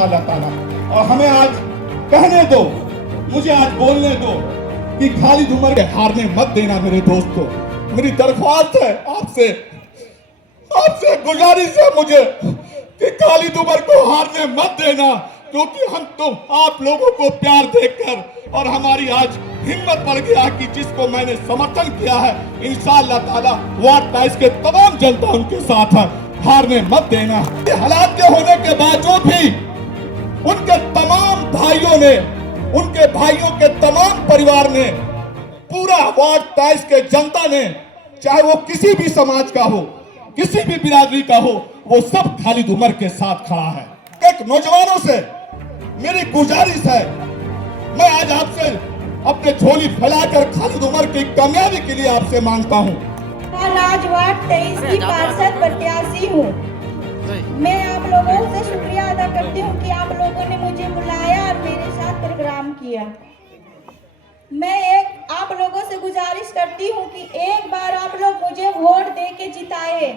अल्लाह ताला। और हमें आज कहने दो, मुझे आज बोलने दो कि खालिद उमर के हारने मत देना मेरे दोस्तों। मेरी दरख्वास्त है आपसे, आपसे गुजारिश है मुझे कि खालिद उमर को हारने मत देना, क्योंकि हम तो आप लोगों को प्यार देखकर और हमारी आज हिम्मत बढ़ गया कि जिसको मैंने समर्थन किया है इंशाअल्लाह ताला वार्ड 22 के तमाम जनता उनके साथ है। हारने मत देना। हालात के होने के बावजूद भी उनके तमाम भाइयों ने, उनके भाइयों के तमाम परिवार ने, पूरा वार्ड 23 के जनता ने, चाहे वो किसी भी समाज का हो, किसी भी बिरादरी का हो, वो सब खालिद उमर के साथ खड़ा है। एक नौजवानों से मेरी गुजारिश है, मैं आज आपसे अपने झोली फैलाकर खालिद उमर की कामयाबी के लिए आपसे मांगता हूँ। आज वार्ड 23 की पार्षद प्रत्याशी हूँ। मैं आप लोगों से शुक्रिया अदा करती हूँ कि आप लोगों ने मुझे बुलाया और मेरे साथ प्रोग्राम किया। मैं आप लोगों से गुजारिश करती हूँ कि एक बार आप लोग मुझे वोट दे के जिताए।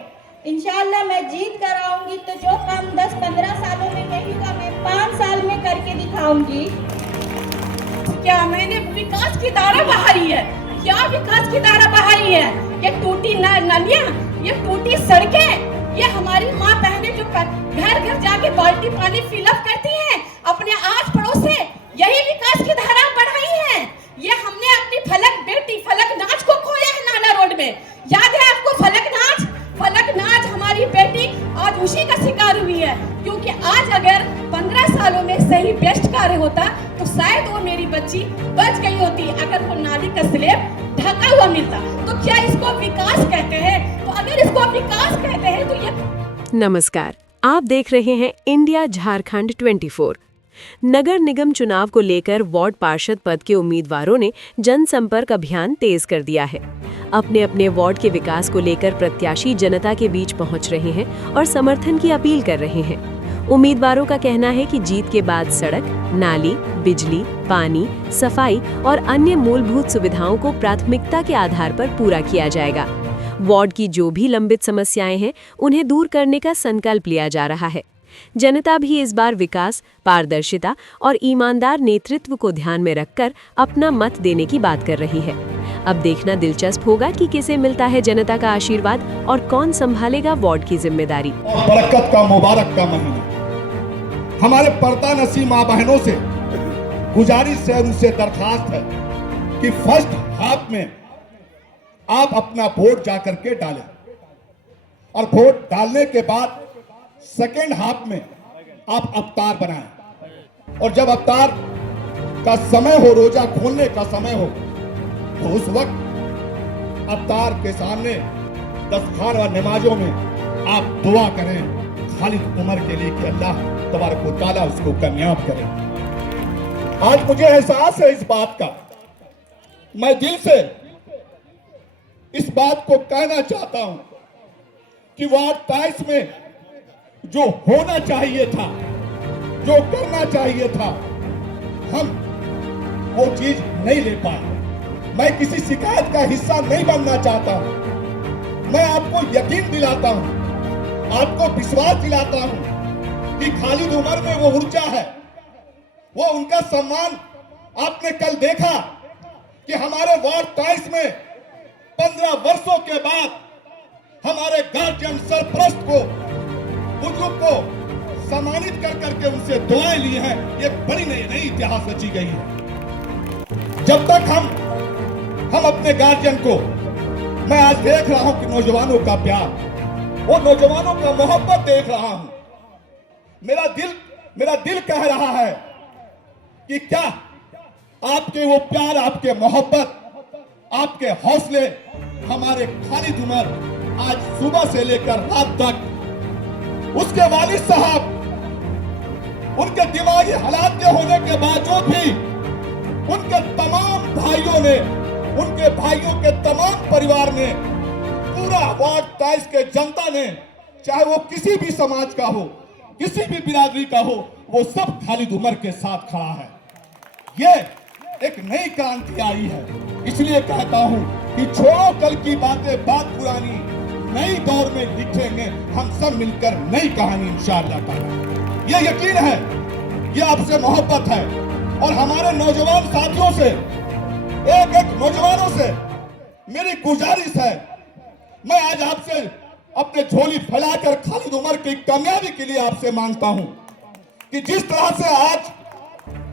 इंशाल्लाह मैं जीत कर आऊंगी तो जो काम 10-15 सालों में नहीं हुआ मैं 5 साल में करके दिखाऊंगी। क्या मैंने विकास की धारा बहाई है? क्या विकास की धारा बहाई है? ये टूटी नालियाँ, ये टूटी सड़कें, ये हमारी माँ बहनें जो घर घर जाके बाल्टी पानी फिलअप करती हैं अपने आस पड़ोस से, यही विकास की धारा बढ़ाई है। ये हमने अपनी फलक बेटी फलक नाच को खोया है नाना रोड में। याद है आपको फलक नाच? फलक नाच हमारी बेटी आज उसी का शिकार हुई है, क्योंकि आज अगर 15 सालों में सही बेस्ट कार्य होता तो शायद वो मेरी बच्ची बच गई होती अगर वो नाली का स्लैब ढका हुआ मिलता। तो क्या इसको विकास कहते हैं? तो अगर इसको विकास कहते हैं तो ये। नमस्कार, आप देख रहे हैं इंडिया झारखंड 24। नगर निगम चुनाव को लेकर वार्ड पार्षद पद के उम्मीदवारों ने जनसंपर्क अभियान तेज कर दिया है। अपने अपने वार्ड के विकास को लेकर प्रत्याशी जनता के बीच पहुंच रहे हैं और समर्थन की अपील कर रहे हैं। उम्मीदवारों का कहना है कि जीत के बाद सड़क, नाली, बिजली, पानी, सफाई और अन्य मूलभूत सुविधाओं को प्राथमिकता के आधार पर पूरा किया जाएगा। वार्ड की जो भी लंबित समस्याएं हैं उन्हें दूर करने का संकल्प लिया जा रहा है। जनता भी इस बार विकास, पारदर्शिता और ईमानदार नेतृत्व को ध्यान में रखकर अपना मत देने की बात कर रही है। अब देखना दिलचस्प होगा कि किसे मिलता है जनता का आशीर्वाद और कौन संभालेगा वार्ड की जिम्मेदारी। और बरकत का मुबारक का महीना, हमारे पर्दा नसीब माँ बहनों से गुजारिश है, उनसे दरखास्त है कि फर्स्ट हाफ में आप अपना वोट जाकर के डालें और वोट डालने के बाद सेकेंड हाफ में आप अवतार बनाएं। और जब अवतार का समय हो, रोजा खोलने का समय हो, तो उस वक्त अवतार के सामने दस्तखान और नमाजों में आप दुआ करें खालिद उमर के लिए कि अल्लाह तबारक व तआला उसको कामयाब करे। आज मुझे एहसास है इस बात का, मैं दिल से इस बात को कहना चाहता हूं कि वार्ड 23 में जो होना चाहिए था, जो करना चाहिए था, हम वो चीज नहीं ले पाए। मैं किसी शिकायत का हिस्सा नहीं बनना चाहता हूं। मैं आपको यकीन दिलाता हूं, आपको विश्वास दिलाता हूं कि खालिद उमर में वो ऊर्जा है, वो उनका सम्मान। आपने कल देखा कि हमारे वार्ड 23 में 15 वर्षों के बाद हमारे गार्जियन सरपरस्त को, बुजुर्ग को सम्मानित कर करके उनसे दुआएं ली हैं। ये बड़ी नई इतिहास रची गई है। जब तक हम अपने गार्जियन को, मैं आज देख रहा हूं कि नौजवानों का प्यार, वो नौजवानों का मोहब्बत देख रहा हूं। मेरा दिल कह रहा है कि क्या आपके वो प्यार, आपके मोहब्बत, आपके हौसले हमारे खालिद उमर आज सुबह से लेकर रात तक, उसके वालिद साहब, उनके दिमागी हालात के होने के बावजूद भी उनके तमाम भाइयों ने, उनके भाइयों के तमाम परिवार ने, पूरा वार्ड 23 के जनता ने, चाहे वो किसी भी समाज का हो, किसी भी बिरादरी का हो, वो सब खालिद उमर के साथ खड़ा है। ये एक नई क्रांति आई है। इसलिए कहता हूं कि छोड़ो कल की बातें, बात पुरानी, नई दौर में लिखेंगे हम सब मिलकर नई कहानी इंशाअल्लाह ताला। ये यकीन है ये आपसे मोहब्बत है। और हमारे नौजवान साथियों से, एक एक नौजवानों से मेरी गुजारिश है, मैं आज आपसे अपने झोली फैलाकर खालिद उमर की कामयाबी के लिए आपसे मांगता हूं कि जिस तरह से आज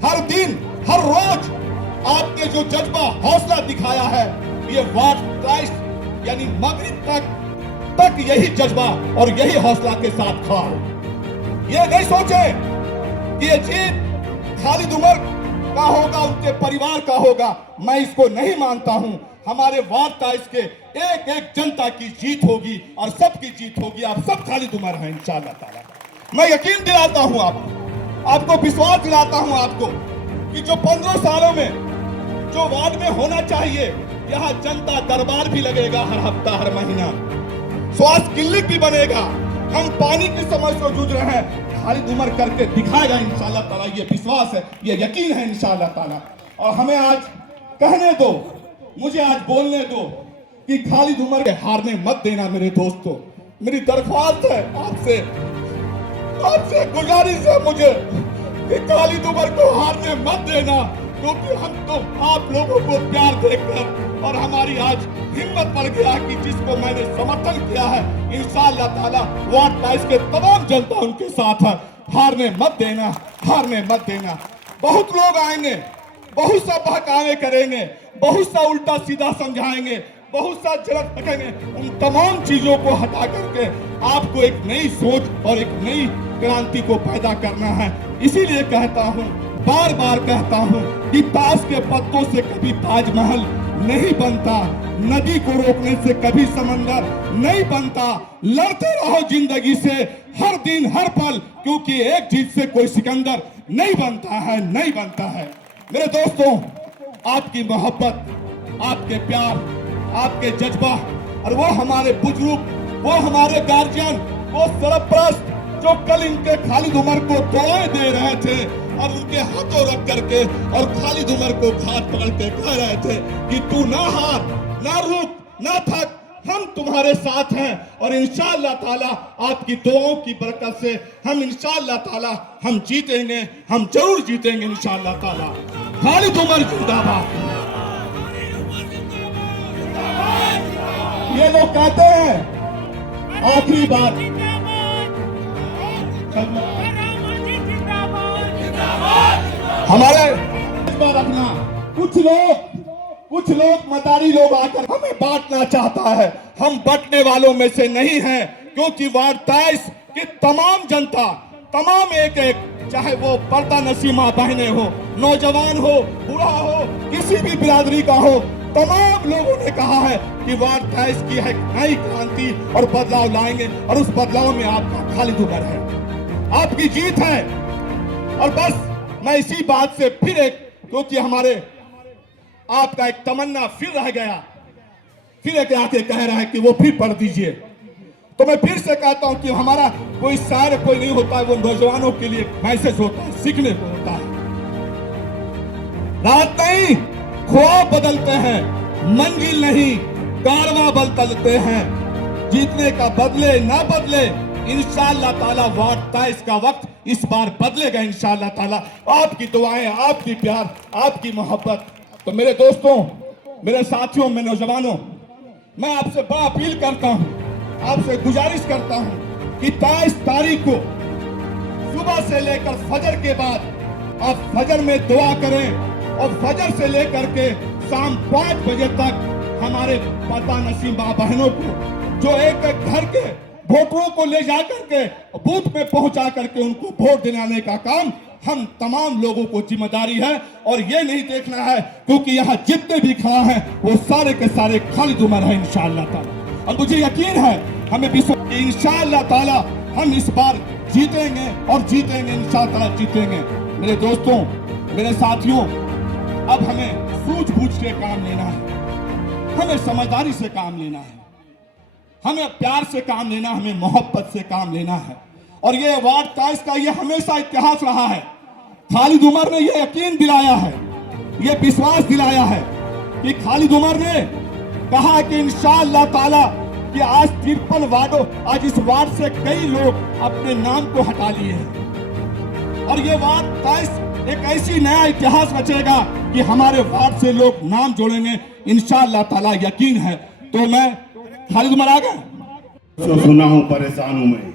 हर दिन हर रोज आपने जो जज्बा हौसला दिखाया है, ये वार्ड 23 यानी मगरिब तक यही जज्बा और यही हौसला के साथ खड़ा हो। ये नहीं सोचे कि ये जीत खालिद उमर का होगा, उनके परिवार का होगा, मैं इसको नहीं मानता हूं। हमारे वार्ड 23 के एक एक जनता की जीत होगी और सबकी जीत होगी। आप सब खालिद उमर हैं इंशाअल्लाह ताला। मैं यकीन दिलाता हूं आपको विश्वास दिलाता हूं आपको कि जो 15 सालों में जो वार्ड में होना चाहिए, यहाँ जनता दरबार भी लगेगा हर हफ्ता हर महीना, स्वास्थ्य क्लिनिक भी बनेगा। हम पानी की समस्या से जूझ रहे हैं, खालिद उमर करके दिखाएगा इंशाअल्लाह ताला। ये विश्वास है, ये यकीन है इंशाअल्लाह ताला। और हमें आज कहने दो, मुझे आज बोलने दो कि खालिद उमर के हारने मत देना मेरे दोस्तों। मेरी दरख्वास्त है आपसे गुजारिश है मुझे कि खालिद उमर को हारने मत देना, क्योंकि हम तो आप लोगों को प्यार देखकर और हमारी आज हिम्मत बढ़ गया कि जिसको मैंने समर्थन किया है, इंशाअल्लाह ताला वार्ड 23 के तमाम जनता उनके साथ है। हारने मत देना, हारने मत देना। बहुत लोग आएंगे, बहुत सा बहकावे करेंगे, बहुत सा उल्टा सीधा समझाएंगे, बहुत सा जलत रखेंगे। उन तमाम चीजों को हटा करके आपको एक नई सोच और एक नई क्रांति को पैदा करना है। इसीलिए कहता हूँ, बार बार कहता हूँ कि ताश के पत्तों से कभी ताजमहल नहीं बनता, नदी को रोकने से कभी समंदर नहीं बनता। लड़ते रहो जिंदगी से हर दिन हर पल, क्योंकि एक जीत से कोई सिकंदर नहीं बनता है, नहीं बनता है। मेरे दोस्तों, आपकी मोहब्बत, आपके प्यार, आपके जज्बा और वो हमारे बुजुर्ग, वो हमारे गार्जियन, वो सरपरस्त जो कल इनके खालिद उमर को दुआएं दे रहे थे और उनके हाथों रख करके और खालिद उमर को हाथ पकड़ के कह रहे थे कि तू ना हार, ना रुक, ना थक, हम तुम्हारे साथ हैं। और इंशाअल्लाह ताला आपकी दुआओं की बरकत से हम इंशाअल्लाह ताला हम जीतेंगे, हम जरूर जीतेंगे इंशाअल्लाह ताला। खालिद उमर जिंदाबाद। ये लोग कहते हैं आखिरी बात, हमारे रखना। कुछ लोग मदारी लोग आकर हमें बांटना चाहता है, हम बंटने वालों में से नहीं हैं, क्योंकि वार्ड 23 की तमाम जनता, तमाम एक एक, चाहे वो पर्दा नसीब मां बहनें हो, नौजवान हो, बूढ़ा हो, किसी भी बिरादरी का हो, तमाम लोगों ने कहा है कि वार्ड 23 की है नई क्रांति और बदलाव लाएंगे, और उस बदलाव में आपका खालिद उमर है, आपकी जीत है। और बस मैं इसी बात से फिर एक, क्योंकि हमारे आपका एक तमन्ना फिर रह गया, फिर एक आके कह रहा है कि वो फिर पढ़ दीजिए, तो मैं फिर से कहता हूं कि हमारा कोई शायर कोई नहीं होता है, वो नौजवानों के लिए मैसेज होता है, सीखने को होता है। रात नहीं ख्वाब बदलते हैं, मंजिल नहीं कारवां बदलते हैं, जीतने का बदले ना बदले, इंशाअल्लाह ताला वार्ड 23 का वक्त इस बार बदलेगा इंशाअल्लाह ताला। आपकी दुआएं, आपकी प्यार, आपकी मोहब्बत। तो मेरे दोस्तों, मेरे साथियों, मेरे नौजवानों, मैं आपसे बड़ा अपील करता हूं, आपसे गुजारिश करता हूं कि 23 तारीख को सुबह से लेकर फजर के बाद आप फजर में दुआ करें, और फजर से लेकर के शाम 5 बजे तक हमारे पर्दा नसीब मां बहनों को, जो एक एक घर के वोटरों को ले जा करके बूथ में पहुंचा करके उनको वोट दिलाने का काम हम तमाम लोगों को जिम्मेदारी है। और ये नहीं देखना है, क्योंकि यहाँ जितने भी खड़ा हैं वो सारे के सारे खालिद उमर है इंशाअल्लाह ताला। और मुझे यकीन है, हमें विश्वास कि इंशाअल्लाह ताला हम इस बार जीतेंगे और जीतेंगे, इंशाअल्लाह ताला जीतेंगे। मेरे दोस्तों, मेरे साथियों, अब हमें सूझबूझ के काम लेना है, हमें समझदारी से काम लेना है, हमें प्यार से काम लेना, हमें मोहब्बत से काम लेना है। और ये वार्ड 23 का ये हमेशा इतिहास रहा है। खालिद उमर ने ये यकीन दिलाया है, ये विश्वास दिलाया है कि खालिद उमर ने कहा कि इंशाअल्लाह ताला कि आज 53 वार्डों, आज इस वार्ड से कई लोग अपने नाम को हटा लिए हैं, और ये वार्ड 23 एक ऐसी नया इतिहास रचेगा कि हमारे वार्ड से लोग नाम जोड़ेंगे इंशाअल्लाह ताला, यकीन है। तो मैं खालिद उमर आ गए तो सुना हूं, परेशान हूं मैं,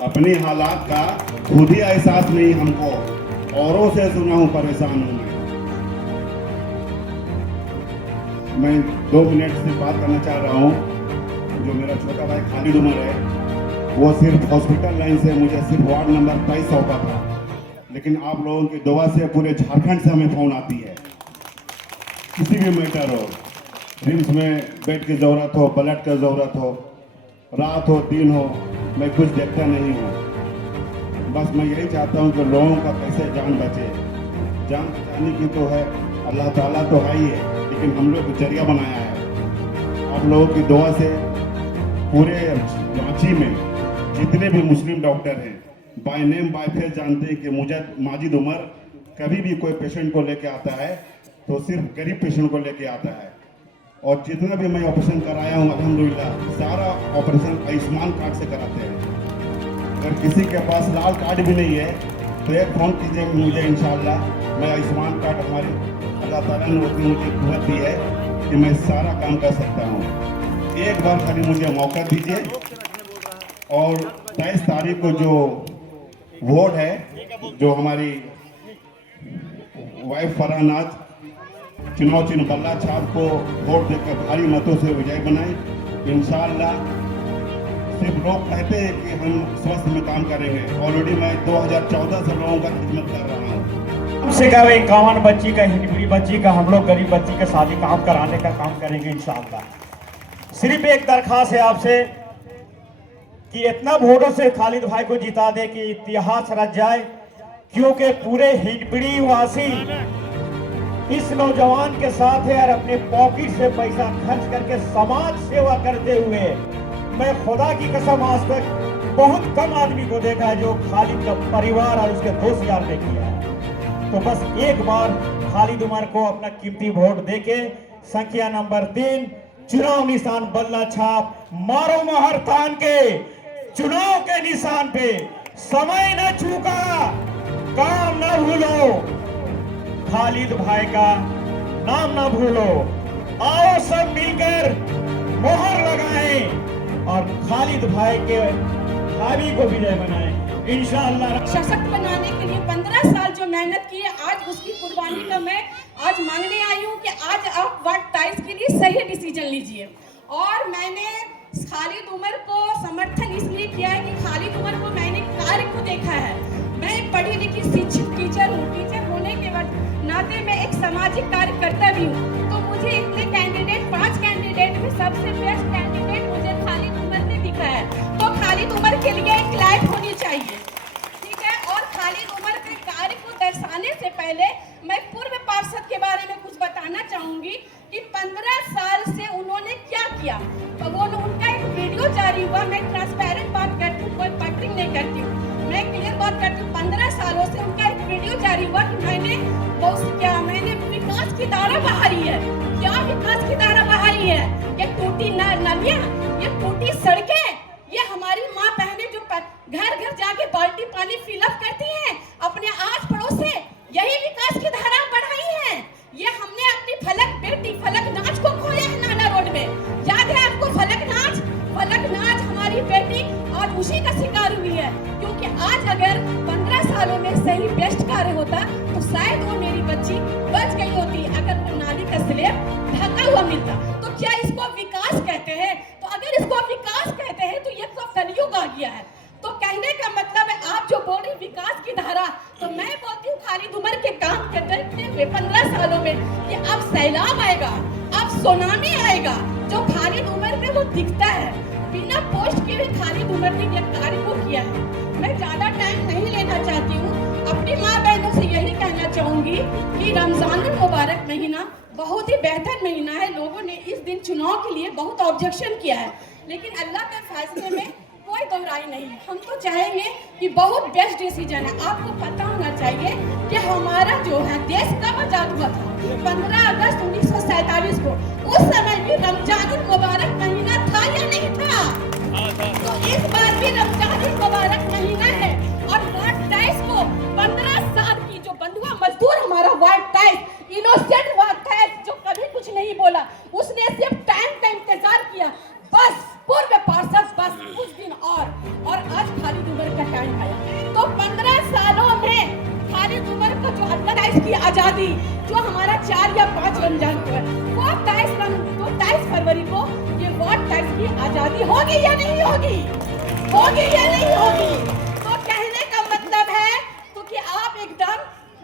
अपनी हालात का खुद ही एहसास नहीं हमको, औरों से सुना हूं, परेशान हूं मैं 2 मिनट से बात करना चाह रहा हूं। जो मेरा छोटा भाई खालिद उमर है, वो सिर्फ हॉस्पिटल लाइन से मुझे सिर्फ वार्ड नंबर 23 सौंपा था, लेकिन आप लोगों की दुआ से पूरे झारखंड से हमें फोन आती है, किसी भी मैटर हो, रिम्स में बेड की ज़रूरत हो, ब्लड की ज़रूरत हो, रात हो दिन हो, मैं कुछ देखता नहीं हूँ। बस मैं यही चाहता हूँ कि लोगों का कैसे जान बचे। जान बचाने की तो है, अल्लाह ताला तो है ही है, लेकिन हम लोग जरिया बनाया है। आप लोगों की दुआ से पूरे रांची में जितने भी मुस्लिम डॉक्टर हैं बाय नेम बाय फेस जानते हैं कि माजिद उमर कभी भी कोई पेशेंट को लेके आता है तो सिर्फ गरीब पेशेंट को लेके आता है। और जितना भी मैं ऑपरेशन कराया हूँ अल्हम्दुलिल्लाह सारा ऑपरेशन आयुष्मान कार्ड से कराते हैं। अगर किसी के पास लाल कार्ड भी नहीं है तो एक फ़ोन कीजिए मुझे, इंशाअल्लाह मैं आयुष्मान कार्ड हमारी अल्लाह ताला ने उतनी मुझे कुव्वत दी है कि मैं सारा काम कर सकता हूँ। एक बार खाली मुझे मौका दीजिए। और 23 तारीख को जो वोट है, जो हमारी वाइफ फरहानाज चुनाव चिन्ह बल्ला छाप को वोट देकर भारी मतों से विजय बनाए इंशाअल्लाह। सिर्फ लोग कहते हैं कि हम स्वास्थ्य में काम करेंगे, ऑलरेडी मैं 2014 से लोगों का खिदमत कर रहा हूँ। कम से कम 51 बच्ची का, हिंदवी बच्ची का, हम लोग गरीब बच्ची के शादी काम कराने का काम करेंगे इंशाअल्लाह। सिर्फ एक दरखास्त है आपसे कि इतना वोटों से खालिद भाई को जिता दे कि इतिहास रच जाए, क्योंकि पूरे हिंदपीढ़ी वासी इस नौजवान के साथ है और अपने पॉकेट से पैसा खर्च करके समाज सेवा करते हुए मैं खुदा की कसम आज तक बहुत कम आदमी को देखा है जो खालिद का परिवार और उसके दोस्त यार ने किया है। तो बस एक बार खालिद उमर को अपना कीमती वोट देके संख्या नंबर 3 चुनाव निशान बल्ला छाप मारो मोहर तान के चुनाव के निशान पे समय न चूका, काम न भूलो, खालिद भाई का नाम ना भूलो। आओ सब मिलकर मोहर लगाएं और खालिद भाई के भाभी को विजय बनाएं इंशाअल्लाह। सशक्त बनाने के लिए 15 साल जो मेहनत की है, आज उसकी कुर्बानी का मैं आज मांगने आई हूँ कि आज आप वार्ड 23 के लिए सही डिसीजन लीजिए। और मैंने खालिद उमर को समर्थन इसलिए किया है कि खालिद उमर को मैंने कार्य को देखा है। मैं एक पढ़ी लिखी शिक्षक टीचर हूँ, टीचर होने के बाद नाते मैं एक सामाजिक कार्यकर्ता भी हूँ। तो मुझे इतने कैंडिडेट 5 कैंडिडेट में सबसे बेस्ट कैंडिडेट मुझे खालिद उमर ने दिखा है। तो खालिद उमर के लिए एक लाइफ होनी चाहिए, ठीक है। और खालिद उमर के कार्य को दर्शाने से पहले मैं पूर्व पार्षद के बारे में कुछ बताना चाहूंगी कि 15 साल से उन्होंने क्या किया। तो वो उनका एक वीडियो जारी हुआ, मैं ट्रांसपेरेंट बात करती हूँ, कोई पटरिंग नहीं करती हूँ, मैं क्लियर बात करती हूँ। 15 सालों से उनका एक वीडियो जारी हुआ कि मैंने विकास की धारा बहाई है। क्या विकास की धारा बहाई है? ये टूटी नलियां, ये टूटी सड़कें, ये हमारी माँ बहनें जो घर घर जाके बाल्टी पानी फिलअप करती हैं अपने आस पड़ोस से, यही विकास की धारा बढ़ाई है। ये हमने अपनी फलक नाच को खोया है नाना रोड में, याद है आपको? फलक नाच हमारी बेटी आज उसी का शिकार हुई है। क्योंकि आज अगर 15 सालों में सही बेस्ट कार्य होता तो शायद वो मेरी बच्ची बच गई होती, अगर वो नाली का स्लैब ढका हुआ मिलता। तो क्या इसको विकास कहते हैं? तो अगर इसको विकास कहते हैं तो ये तो कलयुग आ गया है। तो कहने का मतलब है, आप जो बोल रही विकास की धारा, तो मैं बोलती हूँ खालिद उमर के काम करते हुए 15 सालों में कि अब सैलाब आएगा, अब सुनामी आएगा। जो खालिद उमर में वो दिखता है, बिना पोस्ट के भी खालिद उमर ने ये कार्य को किया है। मैं ज्यादा टाइम नहीं लेना चाहती हूँ, अपनी माँ बहनों से यही कहना चाहूंगी कि रमजानुल मुबारक महीना बहुत ही बेहतर महीना है। लोगों ने इस दिन चुनाव के लिए बहुत ऑब्जेक्शन किया है, लेकिन अल्लाह के फैसले में कोई दोहराई नहीं है। हम तो चाहेंगे कि बहुत बेस्ट डिसीजन है। आपको पता होना चाहिए कि हमारा जो है देश कब आजाद हुआ था, 15 अगस्त 1947 को। उस समय भी रमजानुल मुबारक महीना था या नहीं था? तो इस बार भी रमजानुल मुबारक महीना है वार्ड टाइस, इनोसेंट वार्ड टाइस, जो कभी कुछ नहीं बोला, उसने सिर्फ टाइम का इंतजार किया, बस पूर्व पार्षद, बस कुछ दिन और आज खालिद उमर का टाइम आया। तो 15 सालों में खालिद उमर को जो अल्लाह ने इसकी आजादी, जो हमारा 4 या 5 रमजान को है, वो 23 फरवरी को ये वार्ड टाइस की आजादी होगी या नहीं होगी, होगी या नहीं होगी। तो कहने का मतलब है तो कि आप एकदम,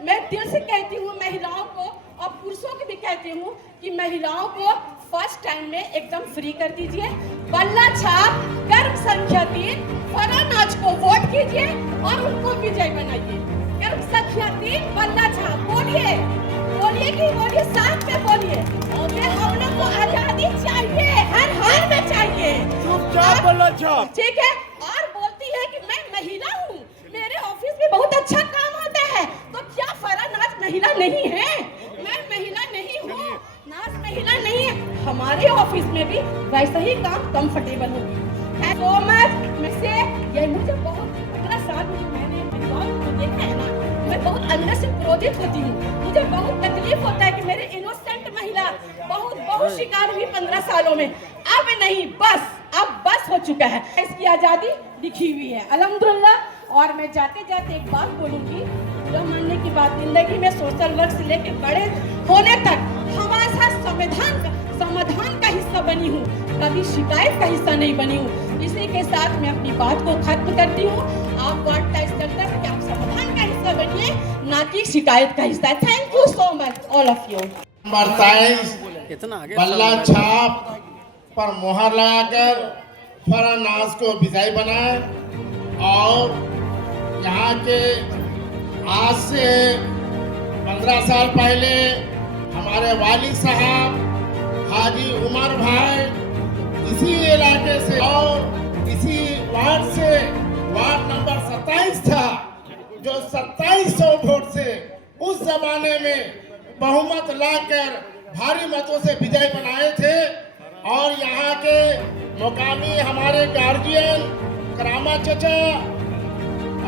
मैं दिल से कहती हूँ महिलाओं को और पुरुषों को भी कहती हूँ कि महिलाओं को फर्स्ट टाइम में एकदम फ्री कर दीजिए। बल्ला छाप कर्म संख्या 3 फरानाज को वोट कीजिए और उनको विजय बनाइए। कर्म संख्या 3 बल्ला छाप, बोलिए बोलिए कि बोलिए, साथ में बोलिए। हम लोग को आजादी चाहिए, हर हाल में चाहिए। ठीक है। और बोलती है कि मैं महिला हूँ, मेरे ऑफिस में बहुत अच्छा काम होता है, तो क्या फरानाज महिला नहीं है? मैं महिला नहीं हूँ, नाज महिला नहीं है, हमारे ऑफिस में भी वैसा ही काम कंफर्टेबल होगी। सो मच से ये मुझे बहुत 15 साल में जो मैंने महिलाओं को देखा है ना, मैं बहुत अंदर से क्रोधित होती हूँ। मुझे बहुत तकलीफ होता है कि मेरे इनोसेंट महिला बहुत शिकार हुई 15 सालों में। अब नहीं, अब बस हो चुका है। इसकी आजादी लिखी हुई है अल्हम्दुलिल्लाह। और मैं जाते जाते एक बात बोलूंगी, बुरा मानने की बात, जिंदगी में सोशल वर्क से लेकर बड़े होने तक हमेशा समाधान का हिस्सा बनी हूँ, कभी शिकायत का हिस्सा नहीं बनी हूँ। इसी के साथ मैं अपनी बात को खत्म करती हूँ। आप वार्ड टाइस करते हैं कि आप समाधान का हिस्सा बनिए, ना कि शिकायत का हिस्सा। Thank you so much all of you. Number 23 बल्ला छाप पर मोहर लगाकर फरानाज को विजयी बनाए और यहाँ के आज से 15 साल पहले हमारे वाली साहब हाजी उमर भाई इसी इलाके से और इसी वार्ड से, वार्ड नंबर 27 था, जो 2700 वोट से उस जमाने में बहुमत लाकर भारी मतों से विजय बनाए थे। और यहाँ के मुकामी हमारे गार्जियन करामा चचा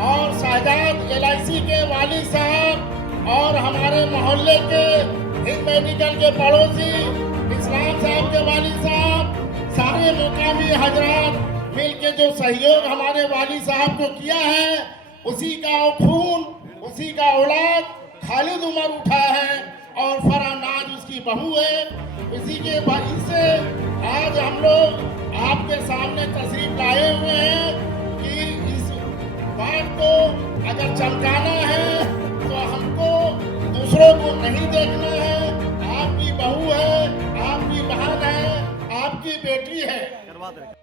और शाहजाद LIC के वाली साहब और हमारे मोहल्ले के हिंद मेडिकल के पड़ोसी इस्लाम साहब के वाली साहब, सारे मुकामी हजरात मिलके जो सहयोग हमारे वाली साहब को किया है, उसी का खून, उसी का औलाद खालिद उमर उठा है और फरानाज उसकी बहू है। इसी के वजह से आज हम लोग आपके सामने तशरीफ लाए हुए हैं कि इस बात को अगर चमकाना है तो हमको दूसरों को नहीं देखना है। आपकी बहू है, आपकी बहन है, आपकी बेटी है।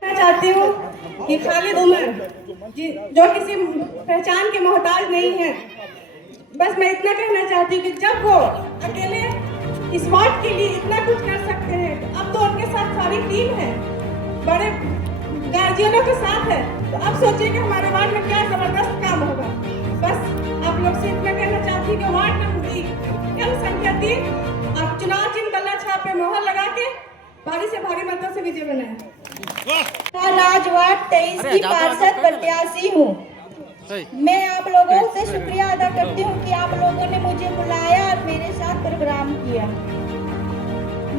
मैं चाहती हूँ कि खालिद उमर जो किसी पहचान के मोहताज नहीं है, बस मैं इतना कहना चाहती हूँ कि जब वो अकेले इस वार्ड के लिए इतना कुछ कर सकते हैं, तो अब तो उनके साथ सारी टीम है, बड़े गार्जियनों के साथ है, तो अब सोचिए कि हमारे वार्ड में क्या जबरदस्त काम होगा। बस आप लोग से इतना कहना चाहती हूँ कि वार्ड नंबर कर्म संख्या 3 आप चुनाव चिन्ह बल्ला छाप पे मोहर लगा के भारी से भारी मतों से विजय बनाए। राज वार्ड 23 की पार्षद प्रत्याशी हूँ। मैं आप लोगों से शुक्रिया अदा करती हूँ कि आप लोगों ने मुझे बुलाया और मेरे साथ प्रोग्राम किया।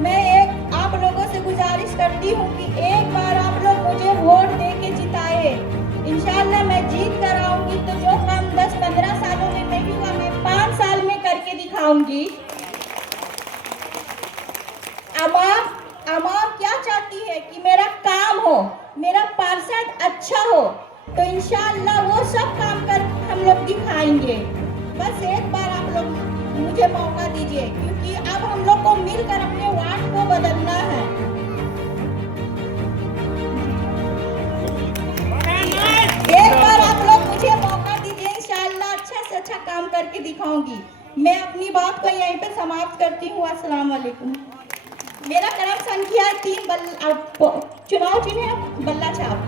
मैं आप लोगों से गुजारिश करती हूँ कि एक बार आप लोग मुझे वोट दे के जिताए। इंशाल्लाह मैं जीत कर आऊंगी तो जो काम 10-15 सालों में नहीं हुआ, मैं 5 साल में करके दिखाऊंगी। आवाम क्या चाहती है कि मेरा काम हो, मेरा पार्षद अच्छा हो, तो इंशाअल्लाह वो सब काम कर हम लोग दिखाएंगे। बस एक बार आप लोग मुझे मौका दीजिए, क्योंकि अब हम लोग को मिलकर अपने वार्ड को बदलना है। एक बार आप लोग मुझे मौका दीजिए, इंशाअल्लाह अच्छा से अच्छा काम करके दिखाऊंगी। मैं अपनी बात को यहीं पे समाप्त करती हूँ। अस्सलाम वालेकुम। मेरा क्रम संख्या 3 चुनाव चिन्ह है बल्ला छाप।